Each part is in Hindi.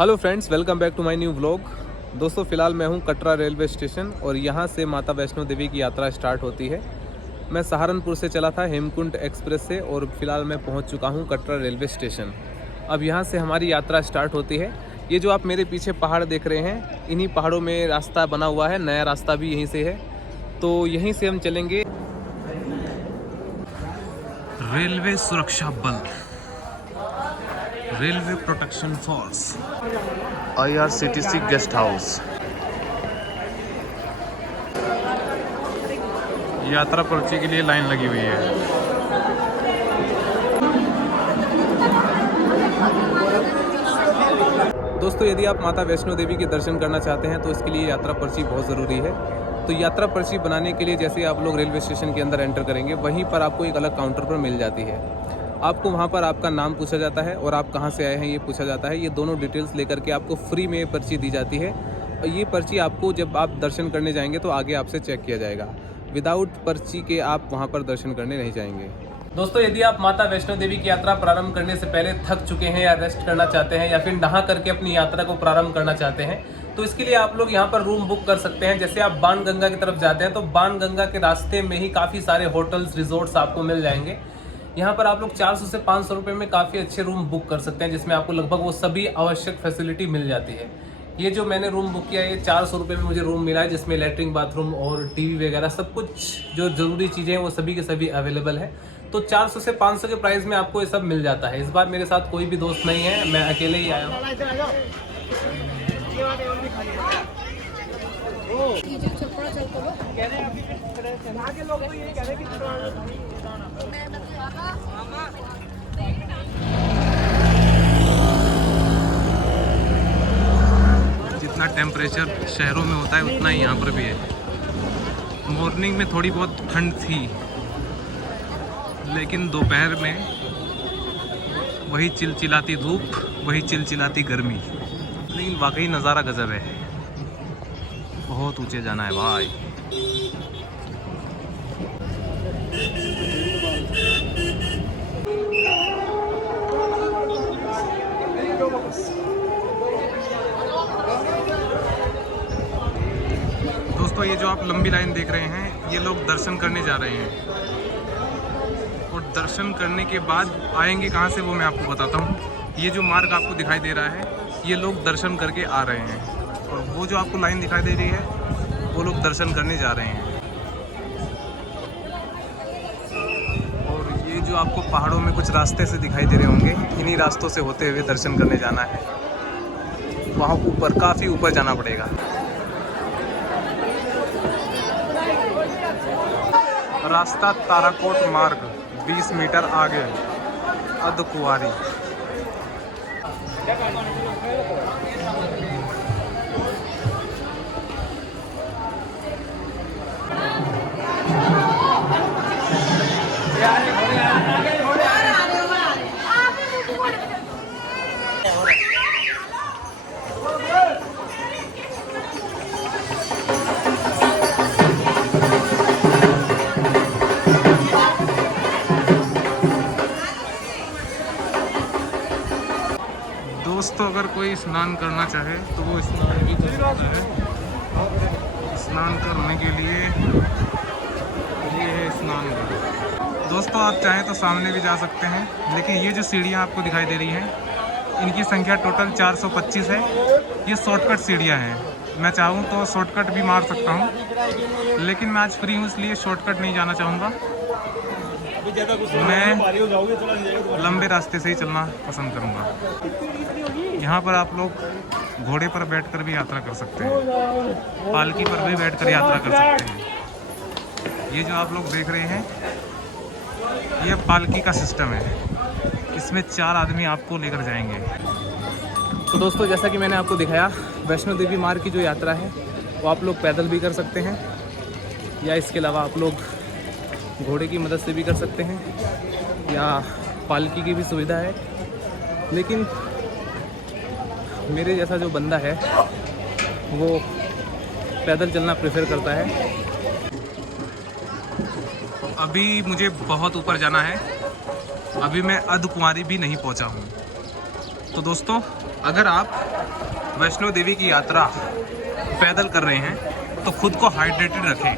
Hello friends, welcome back to my new vlog. दोस्तों, फ़िलहाल मैं हूं कटरा रेलवे स्टेशन और यहां से माता वैष्णो देवी की यात्रा स्टार्ट होती है। मैं सहारनपुर से चला था हेमकुंड एक्सप्रेस से और फ़िलहाल मैं पहुंच चुका हूं कटरा रेलवे स्टेशन। अब यहां से हमारी यात्रा स्टार्ट होती है। ये जो आप मेरे पीछे पहाड़ देख रहे हैं, इन्हीं पहाड़ों में रास्ता बना हुआ है, नया रास्ता भी यहीं से है, तो यहीं से हम चलेंगे। रेलवे सुरक्षा बल, railway protection force, IRCTC guest house. यात्रा पर्ची के लिए लाइन लगी हुई है। दोस्तों, यदि आप माता वैष्णो देवी के दर्शन करना चाहते हैं तो इसके लिए यात्रा पर्ची बहुत ज़रूरी है। तो यात्रा पर्ची बनाने के लिए जैसे आप लोग रेलवे स्टेशन के अंदर एंटर करेंगे, वहीं पर आपको एक अलग काउंटर पर मिल जाती है। आपको वहाँ पर आपका नाम पूछा जाता है और आप कहाँ से आए हैं ये पूछा जाता है। ये दोनों डिटेल्स लेकर के आपको फ्री में पर्ची दी जाती है और ये पर्ची आपको जब आप दर्शन करने जाएंगे तो आगे आपसे चेक किया जाएगा। विदाउट पर्ची के आप वहाँ पर दर्शन करने नहीं जाएंगे। दोस्तों, यदि आप माता वैष्णो देवी की यात्रा प्रारंभ करने से पहले थक चुके हैं या रेस्ट करना चाहते हैं या फिर नहा करके अपनी यात्रा को प्रारंभ करना चाहते हैं, तो इसके लिए आप लोग यहाँ पर रूम बुक कर सकते हैं। जैसे आप बाणगंगा की तरफ जाते हैं तो बाणगंगा के रास्ते में ही काफ़ी सारे होटल्स, रिजॉर्ट्स आपको मिल जाएंगे। यहाँ पर आप लोग 400 से 500 रुपये में काफ़ी अच्छे रूम बुक कर सकते हैं, जिसमें आपको लगभग वो सभी आवश्यक फैसिलिटी मिल जाती है। ये जो मैंने रूम बुक किया है, ये 400 रुपये में मुझे रूम मिला है, जिसमें लैट्रिन, बाथरूम और टीवी वगैरह सब कुछ जो ज़रूरी चीज़ें हैं वो सभी के सभी अवेलेबल है। तो 400 से 500 के प्राइस में आपको ये सब मिल जाता है। इस बार मेरे साथ कोई भी दोस्त नहीं है, मैं अकेले ही आया हूँ। जितना टेम्परेचर शहरों में होता है उतना ही यहाँ पर भी है। मॉर्निंग में थोड़ी बहुत ठंड थी, लेकिन दोपहर में वही चिलचिलाती धूप, वही चिलचिलाती गर्मी। लेकिन वाकई नज़ारा गजब है। बहुत ऊंचे जाना है भाई। दोस्तों, ये जो आप लंबी लाइन देख रहे हैं, ये लोग दर्शन करने जा रहे हैं और दर्शन करने के बाद आएंगे कहाँ से वो मैं आपको बताता हूँ। ये जो मार्ग आपको दिखाई दे रहा है, ये लोग दर्शन करके आ रहे हैं और वो जो आपको लाइन दिखाई दे रही है, वो लोग दर्शन करने जा रहे हैं। और ये जो आपको पहाड़ों में कुछ रास्ते से दिखाई दे रहे होंगे, इन्हीं रास्तों से होते हुए दर्शन करने जाना है। वहाँ ऊपर, काफ़ी ऊपर जाना पड़ेगा। रास्ता ताराकोट मार्ग, 20 मीटर आगे अधकुआरी। दोस्तों, अगर कोई स्नान करना चाहे तो वो स्नान भी कर सकता है। स्नान करने के लिए ये है स्नान घाट। दोस्तों, आप चाहें तो सामने भी जा सकते हैं, लेकिन ये जो सीढ़ियाँ आपको दिखाई दे रही हैं, इनकी संख्या टोटल 425 है। ये शॉर्टकट सीढ़ियाँ हैं। मैं चाहूँ तो शॉर्टकट भी मार सकता हूँ, लेकिन मैं आज फ्री हूँ इसलिए शॉर्टकट नहीं जाना चाहूँगा। मैं लंबे रास्ते से ही चलना पसंद करूँगा। यहाँ पर आप लोग घोड़े पर बैठकर भी यात्रा कर सकते हैं, पालकी पर भी बैठकर यात्रा कर सकते हैं। ये जो आप लोग देख रहे हैं, ये पालकी का सिस्टम है। इसमें 4 आदमी आपको लेकर जाएंगे। तो दोस्तों, जैसा कि मैंने आपको दिखाया, वैष्णो देवी मार्ग की जो यात्रा है वो आप लोग पैदल भी कर सकते हैं, या इसके अलावा आप लोग घोड़े की मदद से भी कर सकते हैं, या पालकी की भी सुविधा है। लेकिन मेरे जैसा जो बंदा है वो पैदल चलना प्रेफर करता है। अभी मुझे बहुत ऊपर जाना है, अभी मैं अर्धकुंवारी भी नहीं पहुंचा हूं। तो दोस्तों, अगर आप वैष्णो देवी की यात्रा पैदल कर रहे हैं तो खुद को हाइड्रेटेड रखें।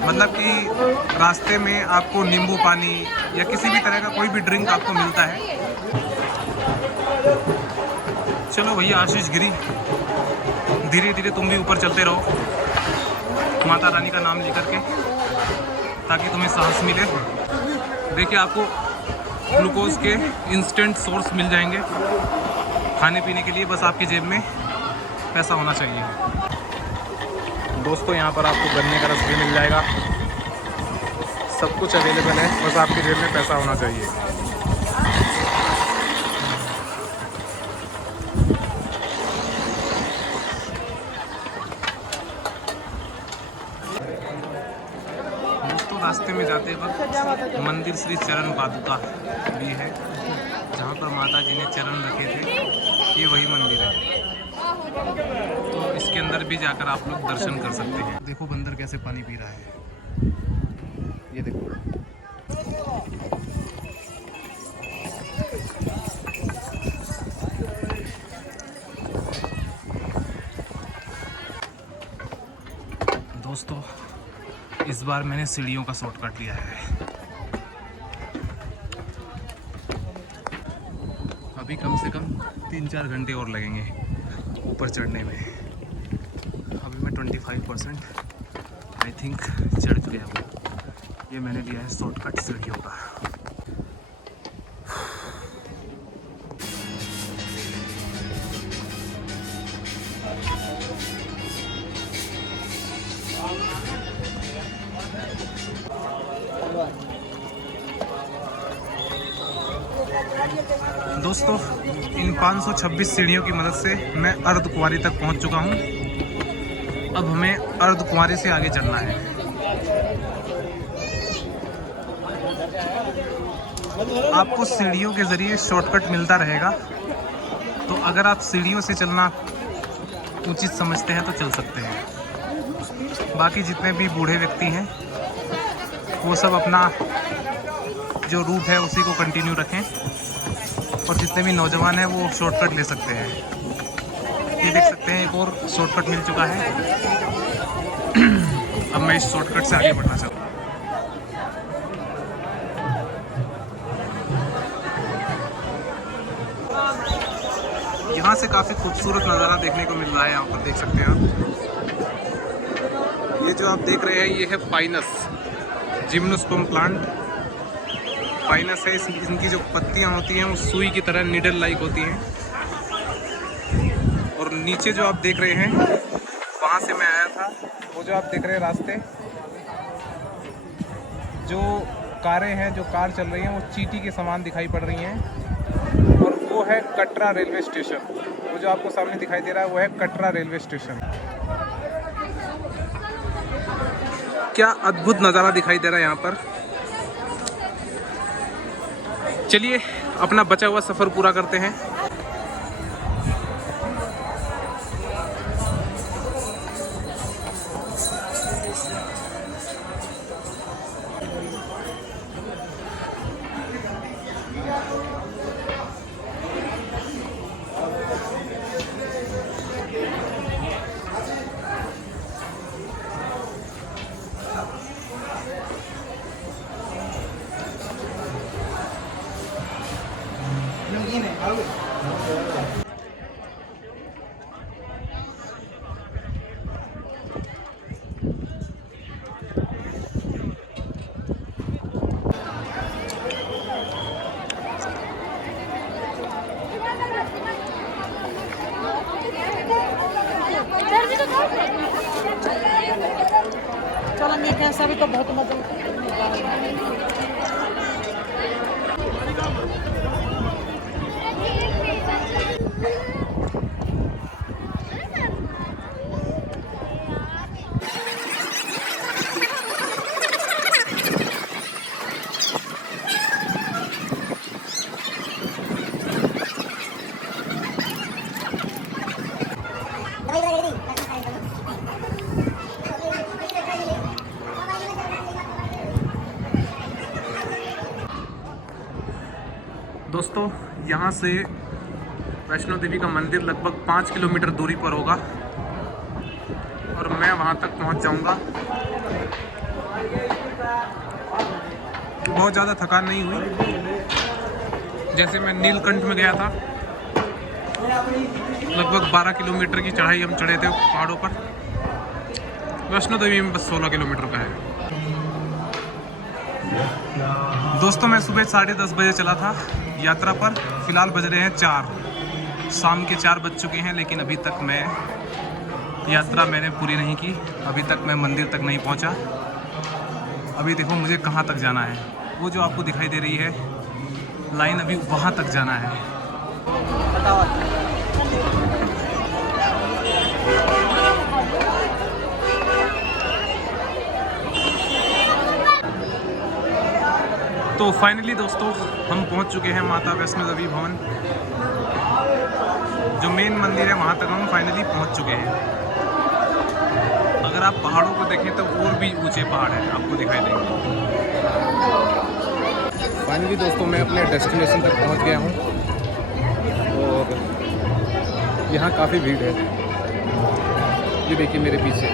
मतलब कि रास्ते में आपको नींबू पानी या किसी भी तरह का कोई भी ड्रिंक आपको मिलता है। चलो भैया आशीष गिरी, धीरे धीरे तुम भी ऊपर चलते रहो माता रानी का नाम लेकर के, ताकि तुम्हें साहस मिले। देखिए आपको ग्लूकोज के इंस्टेंट सोर्स मिल जाएंगे खाने पीने के लिए, बस आपकी जेब में पैसा होना चाहिए। दोस्तों यहाँ पर आपको गन्ने का रस भी मिल जाएगा, सब कुछ अवेलेबल है, बस आपकी जेब में पैसा होना चाहिए। दोस्तों रास्ते में जाते वक्त मंदिर श्री चरण पादुका भी है, जहाँ पर माता जी ने चरण रखे थे, ये वही मंदिर है। तो इसके अंदर भी जाकर आप लोग दर्शन कर सकते हैं। देखो बंदर कैसे पानी पी रहा है, ये देखो। दोस्तों इस बार मैंने सीढ़ियों का शॉर्टकट लिया है। अभी कम से कम 3-4 घंटे और लगेंगे ऊपर चढ़ने में। अभी मैं 25% आई थिंक चढ़ गया हूँ। ये मैंने लिया है शॉर्टकट सीढ़ियों का। दोस्तों इन 526 सीढ़ियों की मदद से मैं अर्धकुंवारी तक पहुंच चुका हूं। अब हमें अर्धकुंवारी से आगे चलना है। आपको सीढ़ियों के ज़रिए शॉर्टकट मिलता रहेगा, तो अगर आप सीढ़ियों से चलना उचित समझते हैं तो चल सकते हैं। बाकी जितने भी बूढ़े व्यक्ति हैं वो सब अपना जो रूट है उसी को कंटिन्यू रखें, और जितने भी नौजवान हैं वो शॉर्टकट ले सकते हैं। ये देख सकते हैं एक और शॉर्टकट मिल चुका है। अब मैं इस शॉर्टकट से आगे बढ़ना चाहूँगा। यहाँ से काफ़ी खूबसूरत नज़ारा देखने को मिल रहा है। यहाँ पर देख सकते हैं आप, ये जो आप देख रहे हैं ये है पाइनस जिम्नोस्पर्म प्लांट। पाइनस है, इनकी जो पत्तियाँ होती हैं वो सुई की तरह नीडल लाइक होती हैं। और नीचे जो आप देख रहे हैं वहाँ से मैं आया था, वो जो आप देख रहे हैं रास्ते, जो कारें हैं, जो कार चल रही हैं वो चींटी के समान दिखाई पड़ रही हैं। और वो है कटरा रेलवे स्टेशन। वो जो आपको सामने दिखाई दे रहा है वो है कटरा रेलवे स्टेशन। क्या अद्भुत नज़ारा दिखाई दे रहा है यहाँ पर। चलिए अपना बचा हुआ सफ़र पूरा करते हैं। चलो नहीं कैसा भी तो बहुत मजा। दोस्तों यहाँ से वैष्णो देवी का मंदिर लगभग 5 किलोमीटर दूरी पर होगा और मैं वहाँ तक पहुँच जाऊँगा। बहुत ज़्यादा थकान नहीं हुई। जैसे मैं नीलकंठ में गया था, लगभग 12 किलोमीटर की चढ़ाई हम चढ़े थे पहाड़ों पर। वैष्णो देवी में बस 16 किलोमीटर का है। दोस्तों मैं सुबह 10:30 बजे चला था यात्रा पर। फिलहाल बज रहे हैं 4, शाम के 4 बज चुके हैं, लेकिन अभी तक मैं यात्रा मैंने पूरी नहीं की। अभी तक मैं मंदिर तक नहीं पहुंचा। अभी देखो मुझे कहां तक जाना है। वो जो आपको दिखाई दे रही है लाइन, अभी वहां तक जाना है। तो फाइनली दोस्तों हम पहुंच चुके हैं माता वैष्णो देवी भवन, जो मेन मंदिर है वहां तक हम फाइनली पहुंच चुके हैं। अगर आप पहाड़ों को देखें तो और भी ऊंचे पहाड़ हैं, आपको दिखाई देंगे। फाइनली दोस्तों मैं अपने डेस्टिनेशन तक पहुंच गया हूं और यहाँ काफ़ी भीड़ है। ये देखिए मेरे पीछे।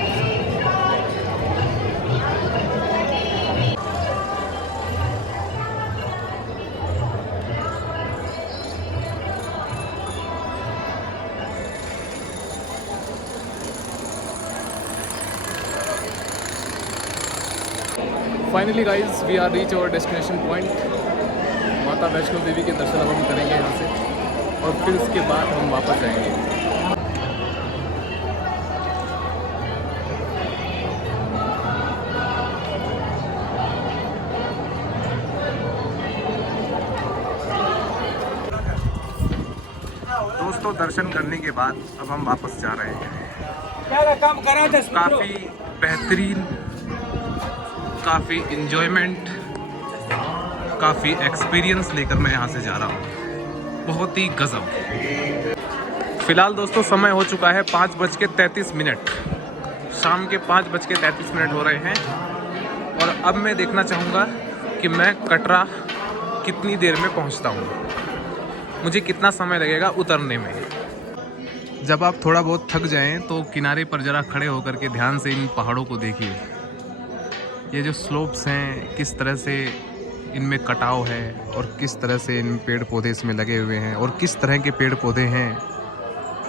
Finally guys we are reach our destination point. Mata Vaishno देवी के दर्शन अब हम करेंगे यहाँ से और फिर उसके बाद हम वापस जाएंगे। दोस्तों दर्शन करने के बाद अब हम वापस जा रहे हैं। काफ़ी बेहतरीन, काफ़ी इंजॉयमेंट, काफ़ी एक्सपीरियंस लेकर मैं यहाँ से जा रहा हूँ। बहुत ही गजब। फ़िलहाल दोस्तों समय हो चुका है 5:33। शाम के 5:33 हो रहे हैं और अब मैं देखना चाहूँगा कि मैं कटरा कितनी देर में पहुँचता हूँ, मुझे कितना समय लगेगा उतरने में। जब आप थोड़ा बहुत थक जाएं तो किनारे पर ज़रा खड़े होकर के ध्यान से इन पहाड़ों को देखिए। ये जो स्लोप्स हैं, किस तरह से इनमें कटाव है और किस तरह से इन पेड़ पौधे इसमें लगे हुए हैं और किस तरह के पेड़ पौधे हैं,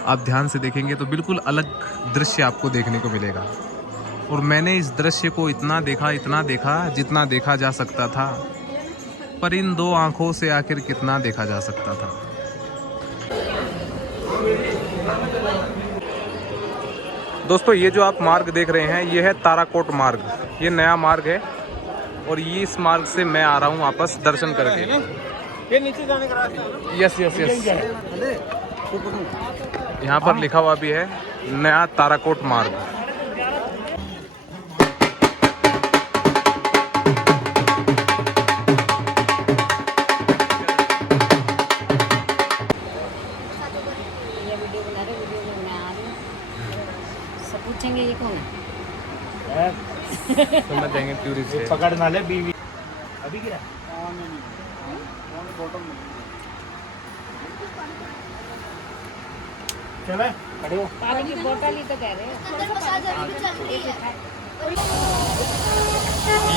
आप ध्यान से देखेंगे तो बिल्कुल अलग दृश्य आपको देखने को मिलेगा। और मैंने इस दृश्य को इतना देखा जितना देखा जा सकता था, पर इन 2 आँखों से आखिर कितना देखा जा सकता था। दोस्तों ये जो आप मार्ग देख रहे हैं ये है ताराकोट मार्ग। ये नया मार्ग है और ये इस मार्ग से मैं आ रहा हूँ वापस दर्शन करके। ये नीचे जाने का रास्ता है। यस। यहाँ पर लिखा हुआ भी है नया ताराकोट मार्ग। पूछेंगे ये कौन है? समझ जाएंगे टूरिस्ट है। पकड़ ना ले बीवी। अभी गिरा चले खड़े हो। पानी की बोतल ही तो कह रहे हैं।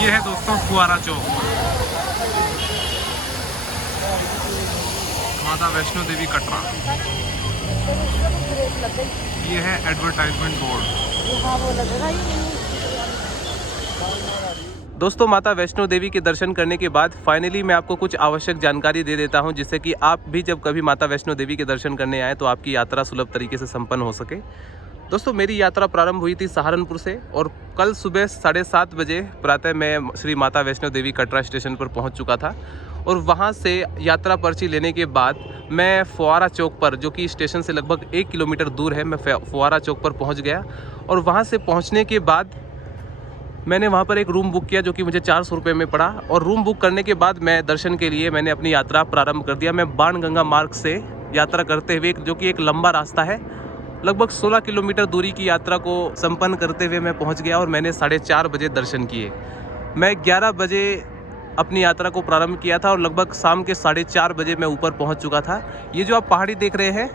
ये है दोस्तों फुआरा चौक, माता वैष्णो देवी कटरा। ये है एडवर्टाइजमेंट बोर्ड। दोस्तों माता वैष्णो देवी के दर्शन करने के बाद फाइनली मैं आपको कुछ आवश्यक जानकारी दे देता हूं, जिससे कि आप भी जब कभी माता वैष्णो देवी के दर्शन करने आए तो आपकी यात्रा सुलभ तरीके से संपन्न हो सके। दोस्तों मेरी यात्रा प्रारंभ हुई थी सहारनपुर से और कल सुबह 7:30 बजे प्रातः मैं श्री माता वैष्णो देवी कटरा स्टेशन पर पहुंच चुका था और वहां से यात्रा पर्ची लेने के बाद मैं फुआरा चौक पर, जो कि स्टेशन से लगभग 1 किलोमीटर दूर है, मैं फुआरा चौक पर पहुंच गया। और वहां से पहुंचने के बाद मैंने वहां पर एक रूम बुक किया जो कि मुझे 400 रुपये में पड़ा। और रूम बुक करने के बाद मैं दर्शन के लिए मैंने अपनी यात्रा प्रारंभ कर दिया। मैं बाणगंगा मार्ग से यात्रा करते हुए, जो कि एक लंबा रास्ता है, लगभग 16 किलोमीटर दूरी की यात्रा को संपन्न करते हुए मैं पहुंच गया और मैंने 4:30 बजे दर्शन किए। मैं 11 बजे अपनी यात्रा को प्रारंभ किया था और लगभग शाम के 4:30 बजे मैं ऊपर पहुंच चुका था। ये जो आप पहाड़ी देख रहे हैं,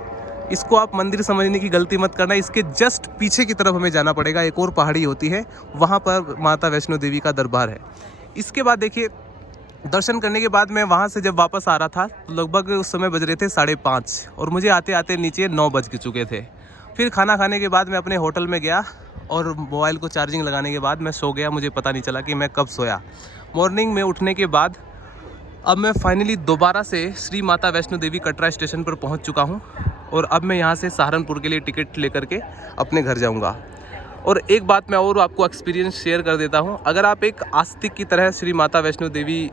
इसको आप मंदिर समझने की गलती मत करना। इसके जस्ट पीछे की तरफ हमें जाना पड़ेगा, एक और पहाड़ी होती है, वहाँ पर माता वैष्णो देवी का दरबार है। इसके बाद देखिए, दर्शन करने के बाद मैं वहाँ से जब वापस आ रहा था तो लगभग उस समय बज रहे थे 5:30 और मुझे आते आते नीचे 9 बज चुके थे। फिर खाना खाने के बाद मैं अपने होटल में गया और मोबाइल को चार्जिंग लगाने के बाद मैं सो गया। मुझे पता नहीं चला कि मैं कब सोया। मॉर्निंग में उठने के बाद अब मैं फाइनली दोबारा से श्री माता वैष्णो देवी कटरा स्टेशन पर पहुंच चुका हूं और अब मैं यहां से सहारनपुर के लिए टिकट लेकर के अपने घर जाऊंगा। और एक बात मैं और आपको एक्सपीरियंस शेयर कर देता हूं, अगर आप एक आस्तिक की तरह श्री माता वैष्णो देवी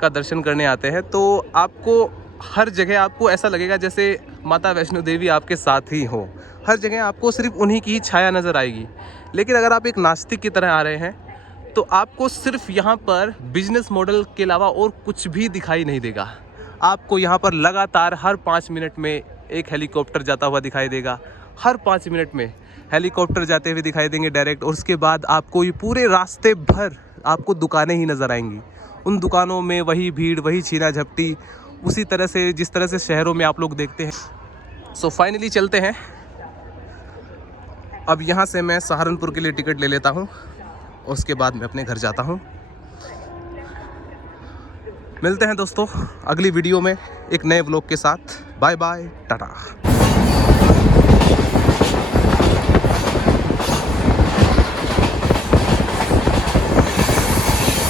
का दर्शन करने आते हैं तो आपको हर जगह आपको ऐसा लगेगा जैसे माता वैष्णो देवी आपके साथ ही हो। हर जगह आपको सिर्फ उन्हीं की ही छाया नज़र आएगी। लेकिन अगर आप एक नास्तिक की तरह आ रहे हैं तो आपको सिर्फ यहाँ पर बिजनेस मॉडल के अलावा और कुछ भी दिखाई नहीं देगा। आपको यहाँ पर लगातार हर 5 मिनट में एक हेलीकॉप्टर जाता हुआ दिखाई देगा। हर 5 मिनट में हेलीकॉप्टर जाते हुए दिखाई देंगे डायरेक्ट। और उसके बाद आपको ये पूरे रास्ते भर आपको दुकानें ही नज़र आएंगी। उन दुकानों में वही भीड़, वही छीना झपटी, उसी तरह से जिस तरह से शहरों में आप लोग देखते हैं। सो फाइनली चलते हैं। अब यहाँ से मैं सहारनपुर के लिए टिकट ले लेता हूँ और उसके बाद मैं अपने घर जाता हूँ। मिलते हैं दोस्तों अगली वीडियो में एक नए व्लॉग के साथ। Bye bye, Tata.